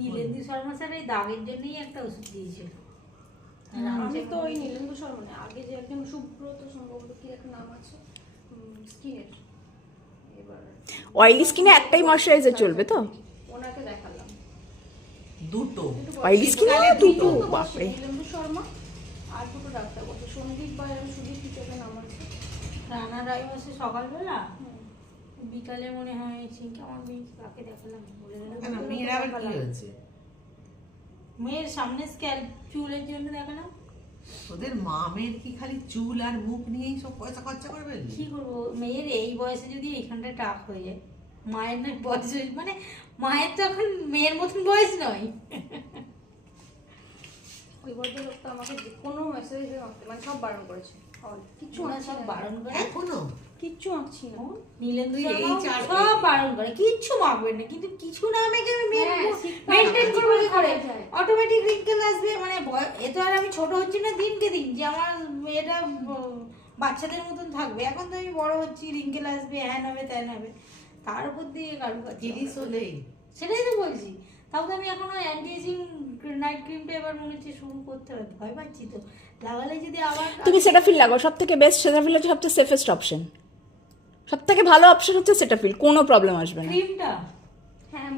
Nilendu Sharma sir এই দাগের জন্যই একটা ওষুধ দিয়েছিল। আমি তো ওই নীলেন্দু শর্মা না, আগে যে একজন সুব্রত সম্ভবত কি একটা নাম আছে স্কিনের, এবার অয়েলি স্কিনে একটাই ময়শ্চারাইজার চলবে তো? ওনাকে দেখালাম দুটো অয়েলি স্কিনে দুটো, বাপরে। নীলেন্দু শর্মা আর দুটো ডাক্তার বলছে, সন্দীপ বা সুদীপ কিছু একটা নাম আছে। রানা রায় বসে সকালবেলা, বিকালে মনে হয় সিংকে আমার মেয়ে কাকে দেখালাম বলে গেল। কেন মেয়ের আবার কি হয়েছে? মেয়ের সামনে স্ক্যাল্প চুলের জন্য দেখালাম। ওদের মামের কি খালি চুল আর মুখ নিয়েই সব পয়সা খরচা করবে? কি করবো, মেয়ের এই বয়সে যদি এইখানটা টাক হয়ে যায়, মায়ের না বয়স মানে মায়ের তো এখন মেয়ের মতন বয়স নয়। ওই ভদ্রলোক তো আমাকে যে কোনো মেসেজ মানে সব বারণ করেছে, কিচ্ছু ওরা আঁকছি সব না, বারণ করে, এখনো কিচ্ছু আঁকছি না। নীলেন্দ্র তুই এই চার সব বারণ করে, কিচ্ছু মাখবেন না, কিন্তু কিছু না মেখে আমি হ্যাঁ, মেনটেন করবো কি করে? যায়। অটোমেটিক রিঙ্কেল আসবে, মানে এ তো আর আমি ছোট হচ্ছি না দিনকে দিন যে আমার মেয়েটা বাচ্চাদের মতন থাকবে। এখন তো আমি বড় হচ্ছি, রিঙ্কেল আসবে, হ্যান হবে ত্যান হবে, তার উপর দিয়ে কারুকাজ তিরিশ হলেই সেটাই তো বলছি। তাও তো আমি এখনো অ্যান্টি এজিং নাইট ক্রিমটা এবার মনে হচ্ছে শুরু করতে হবে, ভয় পাচ্ছি তো লাগালে যদি আবার। তুমি সেটাফিল লাগাও, সব থেকে বেস্ট। সেটাফিল হচ্ছে সবচেয়ে সেফেস্ট অপশন, সব থেকে ভালো অপশন হচ্ছে সেটাফিল, কোনো প্রবলেম আসবে না। ক্রিমটা হ্যাঁ,